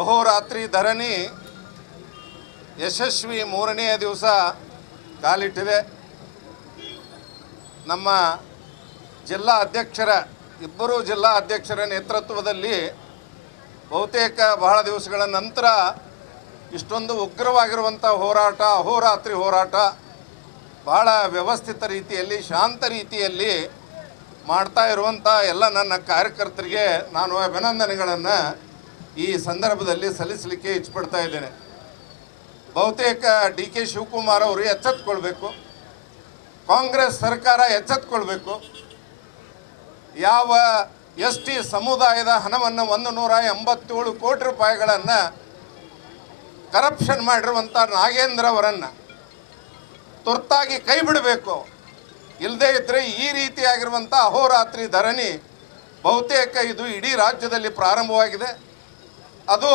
ಅಹೋರಾತ್ರಿ ಧರಣಿ ಯಶಸ್ವಿ ಮೂರನೆಯ ದಿವಸ ಕಾಲಿಟ್ಟಿದೆ. ನಮ್ಮ ಜಿಲ್ಲಾ ಅಧ್ಯಕ್ಷರ ಇಬ್ಬರು ಜಿಲ್ಲಾ ಅಧ್ಯಕ್ಷರ ನೇತೃತ್ವದಲ್ಲಿ ಬಹುತೇಕ ಬಹಳ ದಿವಸಗಳ ನಂತರ ಇಷ್ಟೊಂದು ಉಗ್ರವಾಗಿರುವಂಥ ಹೋರಾಟ, ಅಹೋರಾತ್ರಿ ಹೋರಾಟ ಬಹಳ ವ್ಯವಸ್ಥಿತ ರೀತಿಯಲ್ಲಿ, ಶಾಂತ ರೀತಿಯಲ್ಲಿ ಮಾಡ್ತಾ ಇರುವಂಥ ಎಲ್ಲ ನನ್ನ ಕಾರ್ಯಕರ್ತರಿಗೆ ನಾನು ಅಭಿನಂದನೆಗಳನ್ನು ಈ ಸಂದರ್ಭದಲ್ಲಿ ಸಲ್ಲಿಸಲಿಕ್ಕೆ ಇಚ್ಛಪಡ್ತಾ ಇದ್ದೇನೆ. ಬಹುತೇಕ ಡಿ.ಕೆ. ಶಿವಕುಮಾರ್ ಅವರು ಎಚ್ಚೆತ್ತುಕೊಳ್ಬೇಕು, ಕಾಂಗ್ರೆಸ್ ಸರ್ಕಾರ ಎಚ್ಚೆತ್ತುಕೊಳ್ಬೇಕು. ಯಾವ ST ಸಮುದಾಯದ ಹಣವನ್ನು 187 ಕೋಟಿ ರೂಪಾಯಿಗಳನ್ನು ಕರಪ್ಷನ್ ಮಾಡಿರುವಂಥ ನಾಗೇಂದ್ರ ಅವರನ್ನು ತುರ್ತಾಗಿ ಕೈ ಬಿಡಬೇಕು. ಇಲ್ಲದೇ ಇದ್ದರೆ ಈ ರೀತಿಯಾಗಿರುವಂಥ ಅಹೋರಾತ್ರಿ ಧರಣಿ ಬಹುತೇಕ ಇದು ಇಡೀ ರಾಜ್ಯದಲ್ಲಿ ಪ್ರಾರಂಭವಾಗಿದೆ. ಅದು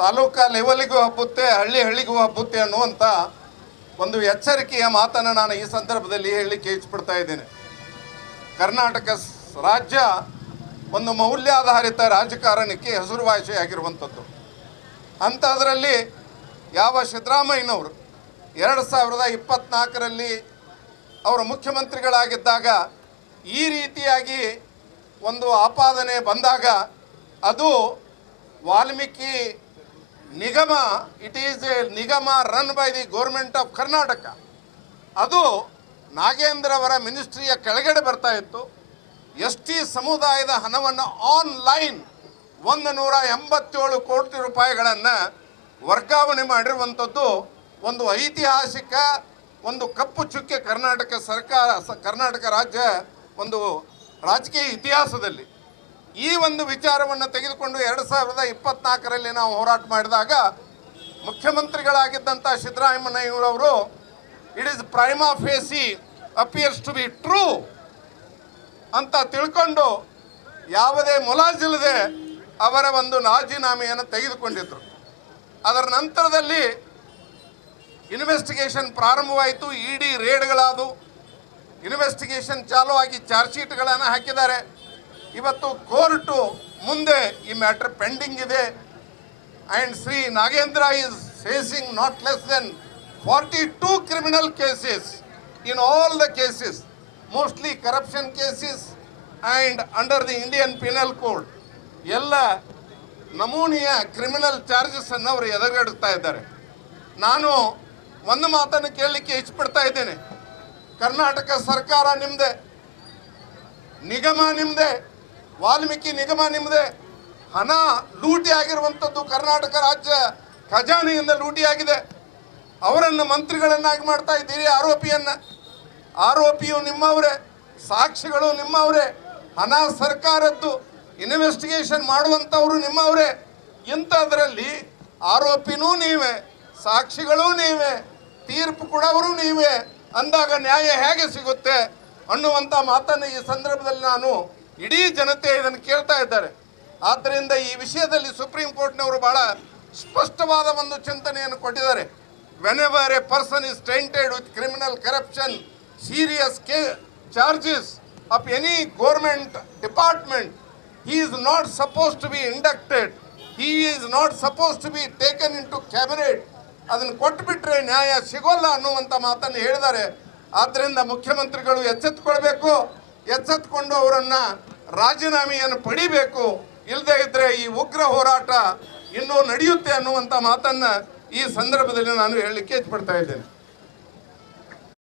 ತಾಲೂಕಾ ಲೆವೆಲ್ಗೂ ಹಬ್ಬುತ್ತೆ, ಹಳ್ಳಿಗೂ ಹಬ್ಬುತ್ತೆ ಅನ್ನುವಂಥ ಒಂದು ಎಚ್ಚರಿಕೆಯ ಮಾತನ್ನು ನಾನು ಈ ಸಂದರ್ಭದಲ್ಲಿ ಹೇಳಲಿಕ್ಕೆ ಇಚ್ಛಪಡ್ತಾ ಇದ್ದೇನೆ. ಕರ್ನಾಟಕ ರಾಜ್ಯ ಒಂದು ಮೌಲ್ಯಾಧಾರಿತ ರಾಜಕಾರಣಕ್ಕೆ ಹೆಸರುವಾಸಿಯಾಗಿರುವಂಥದ್ದು. ಅಂಥದ್ರಲ್ಲಿ ಯಾವ ಸಿದ್ದರಾಮಯ್ಯನವರು 2024ರಲ್ಲಿ ಅವರು ಮುಖ್ಯಮಂತ್ರಿಗಳಾಗಿದ್ದಾಗ ಈ ರೀತಿಯಾಗಿ ಒಂದು ಆಪಾದನೆ ಬಂದಾಗ ಅದು ವಾಲ್ಮೀಕಿ ನಿಗಮ, ಇಟ್ ಈಸ್ ಎ ನಿಗಮ run by the government of Karnataka, ಅದು ನಾಗೇಂದ್ರ ಅವರ ಮಿನಿಸ್ಟ್ರಿಯ ಕೆಳಗಡೆ ಬರ್ತಾ ಇತ್ತು. ST ಸಮುದಾಯದ ಹಣವನ್ನು ಆನ್ಲೈನ್ 187 ಕೋಟಿ ರೂಪಾಯಿಗಳನ್ನು ವರ್ಗಾವಣೆ ಮಾಡಿರುವಂಥದ್ದು ಒಂದು ಐತಿಹಾಸಿಕ, ಒಂದು ಕಪ್ಪು ಚುಕ್ಕೆ ಕರ್ನಾಟಕ ರಾಜ್ಯ ಒಂದು ರಾಜಕೀಯ ಇತಿಹಾಸದಲ್ಲಿ. ಈ ಒಂದು ವಿಚಾರವನ್ನು ತೆಗೆದುಕೊಂಡು 2024ರಲ್ಲಿ ನಾವು ಹೋರಾಟ ಮಾಡಿದಾಗ ಮುಖ್ಯಮಂತ್ರಿಗಳಾಗಿದ್ದಂಥ ಸಿದ್ದರಾಮಯ್ಯನವರು it is prima facie appears to be true ಅಂತ ತಿಳ್ಕೊಂಡು ಯಾವುದೇ ಮುಲಾಜಿಲ್ಲದೆ ಅವರ ಒಂದು ರಾಜೀನಾಮೆಯನ್ನು ತೆಗೆದುಕೊಂಡಿದ್ದರು. ಅದರ ನಂತರದಲ್ಲಿ ಇನ್ವೆಸ್ಟಿಗೇಷನ್ ಪ್ರಾರಂಭವಾಯಿತು. ED ರೇಡ್ಗಳಾದವು, ಇನ್ವೆಸ್ಟಿಗೇಷನ್ ಚಾಲೂ ಆಗಿ ಚಾರ್ಜ್ ಶೀಟ್ಗಳನ್ನು ಹಾಕಿದ್ದಾರೆ. ಇವತ್ತು ಕೋರ್ಟು ಮುಂದೆ ಈ ಮ್ಯಾಟರ್ ಪೆಂಡಿಂಗ್ ಇದೆ. And Shri Nagendra is facing not less than 42 criminal cases in all the cases, mostly corruption cases and under the Indian penal code ಎಲ್ಲ ನಮೂನೆಯ ಕ್ರಿಮಿನಲ್ ಚಾರ್ಜಸನ್ನು ಅವರು ಎದುರುಗಡಿಸ್ತಾ ಇದ್ದಾರೆ. ನಾನು ಒಂದು ಮಾತನ್ನು ಕೇಳಲಿಕ್ಕೆ ಇಚ್ಛಪಡ್ತಾ ಇದ್ದೇನೆ. ಕರ್ನಾಟಕ ಸರ್ಕಾರ ನಿಮ್ಮದೇ, ನಿಗಮ ನಿಮ್ಮದೇ, ವಾಲ್ಮೀಕಿ ನಿಗಮ ನಿಮ್ಮದೇ. ಹಣ ಲೂಟಿ ಆಗಿರುವಂಥದ್ದು ಕರ್ನಾಟಕ ರಾಜ್ಯ ಖಜಾನೆಯಿಂದ ಲೂಟಿಯಾಗಿದೆ. ಅವರನ್ನು ಮಂತ್ರಿಗಳನ್ನಾಗಿ ಮಾಡ್ತಾ ಇದ್ದೀರಿ. ಆರೋಪಿಯು ನಿಮ್ಮವರೇ, ಸಾಕ್ಷಿಗಳು ನಿಮ್ಮವರೇ, ಹಣ ಸರ್ಕಾರದ್ದು, ಇನ್ವೆಸ್ಟಿಗೇಷನ್ ಮಾಡುವಂಥವರು ನಿಮ್ಮವರೇ. ಇಂಥದ್ರಲ್ಲಿ ಆರೋಪಿನೂ ನೀವೇ, ಸಾಕ್ಷಿಗಳೂ ನೀವೇ, ತೀರ್ಪು ಕೊಡೋರು ನೀವೇ ಅಂದಾಗ ನ್ಯಾಯ ಹೇಗೆ ಸಿಗುತ್ತೆ ಅನ್ನುವಂಥ ಮಾತನ್ನು ಈ ಸಂದರ್ಭದಲ್ಲಿ ನಾನು ಇಡೀ ಜನತೆ ಇದನ್ನು ಕೇಳ್ತಾ ಇದ್ದಾರೆ. ಆದ್ದರಿಂದ ಈ ವಿಷಯದಲ್ಲಿ ಸುಪ್ರೀಂ ಕೋರ್ಟ್ನವರು ಬಹಳ ಸ್ಪಷ್ಟವಾದ ಒಂದು ಚಿಂತನೆಯನ್ನು ಕೊಟ್ಟಿದ್ದಾರೆ. Whenever a person is tainted with criminal corruption, serious charges of any government department, he is not supposed to be inducted, he is not supposed to be taken into cabinet. ಅದನ್ನು ಕೊಟ್ಟುಬಿಟ್ರೆ ನ್ಯಾಯ ಸಿಗೋಲ್ಲ ಅನ್ನುವಂಥ ಮಾತನ್ನು ಹೇಳಿದ್ದಾರೆ. ಆದ್ದರಿಂದ ಮುಖ್ಯಮಂತ್ರಿಗಳು ಎಚ್ಚೆತ್ತುಕೊಳ್ಬೇಕು, ಎಚ್ಚೆತ್ತುಕೊಂಡು ಅವರನ್ನು ರಾಜೀನಾಮೆಯನ್ನು ಪಡಿಬೇಕು. ಇಲ್ಲದೇ ಇದ್ದರೆ ಈ ಉಗ್ರ ಹೋರಾಟ ಇನ್ನೂ ನಡೆಯುತ್ತೆ ಅನ್ನುವಂಥ ಮಾತನ್ನು ಈ ಸಂದರ್ಭದಲ್ಲಿ ನಾನು ಹೇಳಲಿಕ್ಕೆ ಇಚ್ಛಪಡ್ತಾ ಇದ್ದೇನೆ.